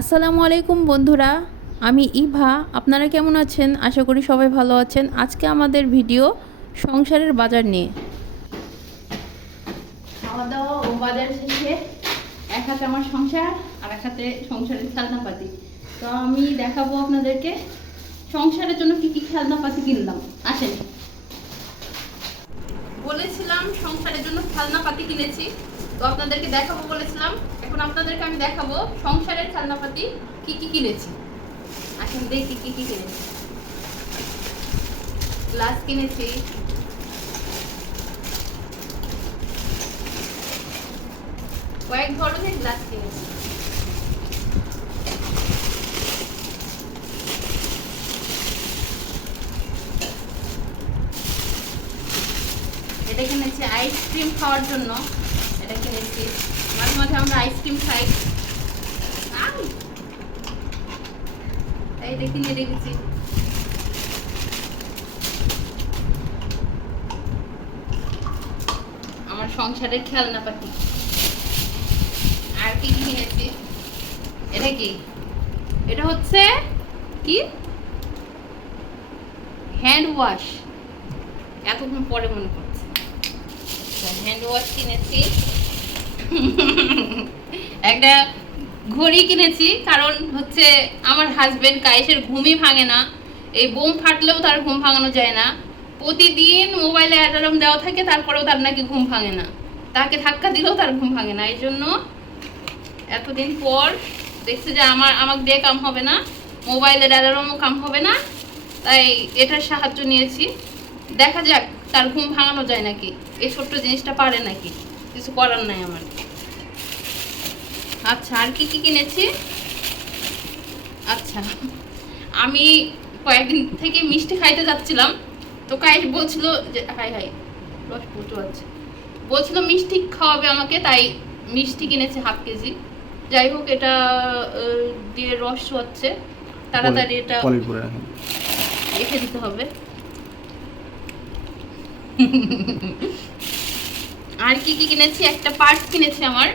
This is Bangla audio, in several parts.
আসসালামু আলাইকুম বন্ধুরা, আমি ইভা। আপনারা কেমন আছেন? আশা করি সবাই ভালো আছেন। আজকে আমাদের ভিডিও সংসারের বাজার নিয়ে। খাওয়া দাওয়া ও বাজার শেষে এক হাতে আমার সংসার আর এক হাতে সংসারের খেলনাপাতি। তো আমি দেখাবো আপনাদেরকে সংসারের জন্য কি কি খেলনাপাতি কিনলাম। আসেন, বলেছিলাম সংসারের জন্য খেলনাপাতি কিনেছি, তো আপনাদেরকে দেখাবো বলেছিলাম। এখন আপনাদেরকে আমি দেখাবো সংসারের খেলনাপাতি কি কি কিনেছি। আসেন দেখি কি কি কিনেছি। গ্লাস কিনেছি, কয়েক ধরনের গ্লাস কিনেছি। এটা কিনেছি আইসক্রিম খাওয়ার জন্য। এটা কিনেছি, মাঝে মাঝে আমরা আইসক্রিম খাই, তাই এটা কিনে রেখেছি। আমার সংসারের খেলনাপাতি। আর কি কি কিনেছি, এটা কি, এটা হচ্ছে কি হ্যান্ড ওয়াশ। এতক্ষণ পরে মনে পড়ছে, হ্যান্ড ওয়াশ কিনেছি। একটা ঘড়ি কিনেছি, কারণ হচ্ছে আমার হাজবেন্ড কায়েসের ঘুমই ভাঙে না। এই বোম ফাটলেও তার ঘুম ভাঙানো যায় না। প্রতিদিন মোবাইলে অ্যালার্ম দেওয়া থাকে, তারপরেও তার নাকি ঘুম ভাঙে না। তাকে ধাক্কা দিলেও তার ঘুম ভাঙে না। এই জন্য এতদিন পর দেখছে যে আমাকে দিয়ে কাম হবে না, মোবাইলের অ্যালার্মও কাম হবে না, তাই এটার সাহায্য নিয়েছি। দেখা যাক তার ঘুম ভাঙানো যায় নাকি, এই ছোট্ট জিনিসটা পারে নাকি, কিছু করার নাই আমার। আচ্ছা, আর কি কি কিনেছি। আচ্ছা, আমি কয়েকদিন থেকে মিষ্টি খাইতে যাচ্ছিলাম, তো কাইস বলছিল যে হাই হাই রস প্রচুর আছে, বলছিল মিষ্টি খাওয়াবে আমাকে, তাই মিষ্টি কিনেছে হাফ কেজি। যাই হোক, এটা দিয়ে রস হচ্ছে, তাড়াতাড়ি এটা রেখে দিতে হবে। আর কি কি কিনেছি, একটা পার্স কিনেছি আমার,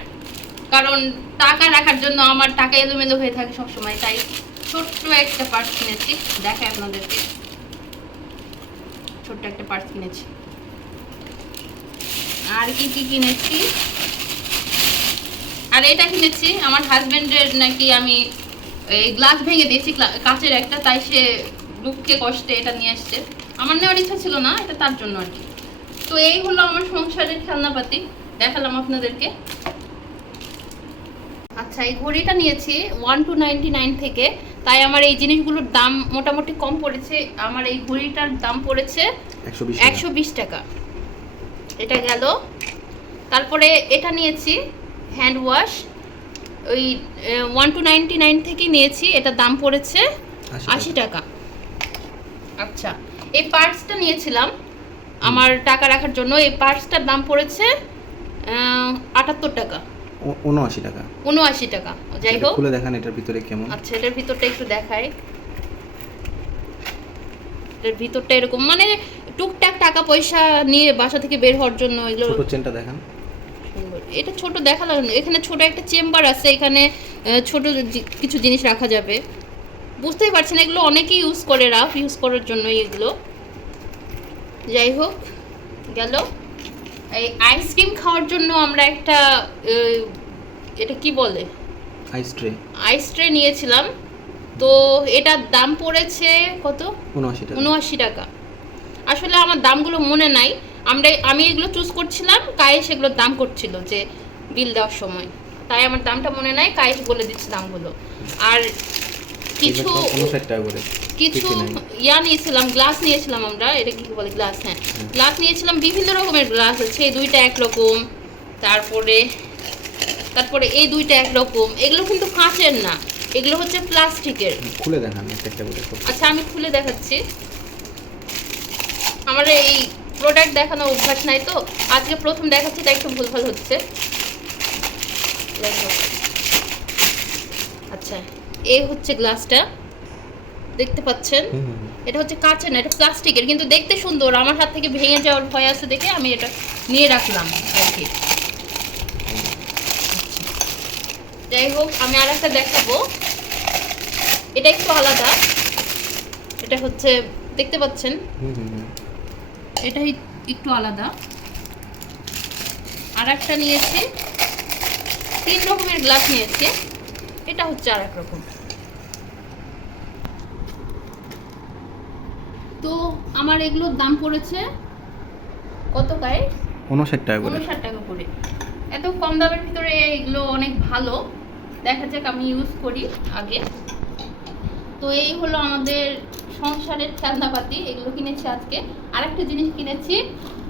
কারণ টাকা রাখার জন্য আমার টাকা এলোমেলো হয়ে থাকে সবসময়, তাই ছোট্ট একটা পার্স কিনেছি। দেখাই আপনাদেরকে, ছোট্ট একটা পার্স কিনেছি। আর কি কি কিনেছি, আর এটা কিনেছি আমার হাজবেন্ডের, নাকি আমি এই গ্লাস ভেঙে দিয়েছি কাচের একটা, তাই সে দুঃখে কষ্টে এটা নিয়ে আসছে। আমার নেওয়ার ইচ্ছা ছিল না, এটা তার জন্য আর কি। তো এই হলো আমার সংসারের খেলনাপাতি, দেখালাম আপনাদেরকে। আচ্ছা, এই ঘড়িটা নিয়েছি 1299 থেকে, তাই আমার এই জিনিসগুলোর দাম মোটামুটি কম পড়েছে। আমার এই ঘড়িটার দাম পড়েছে 120 টাকা। এটা গেল। তারপরে এটা নিয়েছি হ্যান্ড ওয়াশ, ওই 1299 থেকে নিয়েছি, এটার দাম পড়েছে 80 টাকা। আচ্ছা, এই পার্সটা নিয়েছিলাম আমার টাকা রাখার জন্য, এই পার্সটার দাম পড়েছে 78 টাকা। 79 টাকা। 79 টাকা। যাই হোক, খুলে দেখান এটার ভিতরে কেমন। আচ্ছা, এটার ভিতরটা একটু দেখাই। এটার ভিতরটা এরকম, মানে টুকটাক টাকা পয়সা নিয়ে বাসা থেকে বের হওয়ার জন্য এগুলো। ছোট চেনটা দেখান। এটা ছোট দেখালাম, এখানে ছোট একটা চেম্বার আছে, এখানে ছোট কিছু জিনিস রাখা যাবে। বুঝতেই পারছেন, এগুলো অনেকেই ইউজ করে, রাফ ইউজ করার জন্য এগুলো। যাই হোক, গেল। এই আইসক্রিম খাওয়ার জন্য আমরা একটা এটা কি বলে, আইস ট্রে নিয়েছিলাম। তো এটার দাম পড়েছে কত, 79 টাকা। আসলে আমার দামগুলো মনে নাই, আমি এগুলো চুজ করছিলাম, কায়েস এগুলোর দাম করছিল যে বিল দেওয়ার সময়, তাই আমার দামটা মনে নাই, কায়েস বলে দিচ্ছে দামগুলো। আর কিছু ইয়া নিয়েছিলাম, গ্লাস নিয়েছিলাম আমরা, এটা কি বলে গ্লাস, হ্যাঁ গ্লাস নিয়েছিলাম। বিভিন্ন রকমের গ্লাস আছে, এই দুইটা একরকম, তারপরে এই দুইটা একরকম। এগুলো কিন্তু কাঁচের না, এগুলো হচ্ছে প্লাস্টিকের। খুলে দেখান একটা করে। আচ্ছা, আমি খুলে দেখাচ্ছি। আমার এই প্রোডাক্ট দেখানো অভ্যাস নাই, তো আজকে প্রথম দেখাচ্ছি, তাই একটু ভুলভাল হচ্ছে। আচ্ছা, এই হচ্ছে গ্লাসটা, দেখতে পাচ্ছেন। এটা হচ্ছে কাঁচের না, এটা প্লাস্টিকের, কিন্তু দেখতে সুন্দর। আমার হাত থেকে ভেঙে যাওয়ার ভয় আছে দেখে আমি এটা নিয়ে রাখলাম আর কি। যাই হোক, আমি আর একটা দেখাবো। এটা একটু আলাদা, এটা হচ্ছে দেখতে পাচ্ছেন, হুম হুম হুম। এটা একটু আলাদা। আর একটা নিয়েছি, 3 রকমের গ্লাস নিয়েছি, এটা হচ্ছে আর এক রকম। তো আমার এগুলোর দাম পড়েছে কত গায়ে? 59 টাকা করে। 59 টাকা করে। এত কম দামের ভিতরে এগুলো অনেক ভালো, দেখা যাক আমি ইউজ করি আগে। তো এই হলো আমাদের সংসারের খেলনাপাতি, এগুলো কিনেছি আজকে। আরেকটা জিনিস কিনেছি,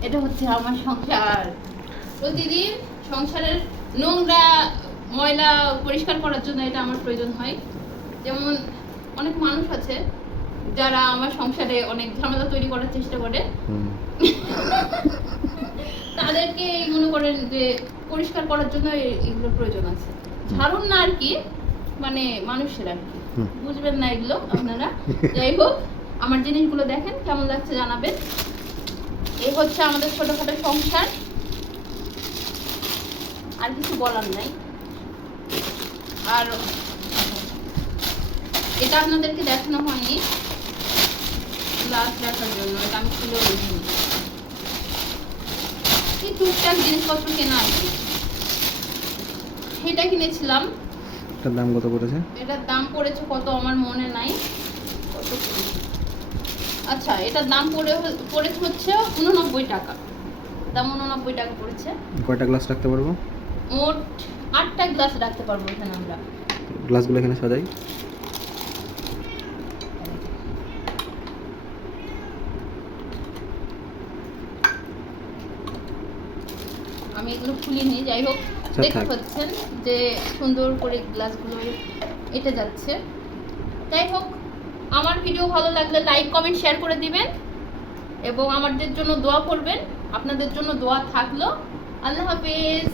এটা হচ্ছে আমার সংসার। প্রতিদিন সংসারের নোংরা ময়লা পরিষ্কার করার জন্য এটা আমার প্রয়োজন হয়। যেমন অনেক মানুষ আছে যারা আমার সংসারে অনেক ঝামেলা তৈরি করার চেষ্টা করে, হুম। তাদেরকে মনে করেন যে পরিষ্কার করার জন্য এগুলোর প্রয়োজন আছে। ঝাড়ুন না আর কি, মানে মানুষের আর কি, হুম। বুঝবেন না এগুলো আপনারা। যাই হোক, আমার জিনিসগুলো দেখেন কেমন লাগছে জানাবেন। এই হচ্ছে আমাদের ছোটখাটো সংসার, আর কিছু বলার নাই। আর এটা আপনাদেরকে দেখানো হয়নি গ্লাস রাখার জন্য, এটা আমি খুলে রেখে এই টুকটাক জিনিসপত্র কেনা আর কি। এটা কিনেছিলাম, এটার দাম কত পড়েছে? এটার দাম পড়েছে কত আমার মনে নাই, কত পড়েছে। আচ্ছা, এটার দাম পড়েছে হচ্ছে 89 টাকা, দাম 89 টাকা পড়েছে। কয়টা গ্লাস রাখতে পারবো? মোট 8টা গ্লাস রাখতে পারবো এখানে আমরা। গ্লাসগুলো এখানে সাজাই। আমি এগুলো খুলিনি, যাই হোক আচ্ছা, দেখতে থাক। পাচ্ছেন যে সুন্দর করে গ্লাসগুলো এটা যাচ্ছে। যাই হোক, আমার ভিডিও ভালো লাগলে লাইক কমেন্ট শেয়ার করে দিবেন এবং আমাদের জন্য দোয়া করবেন। আপনাদের জন্য দোয়া থাকলো। আল্লাহ হাফেজ।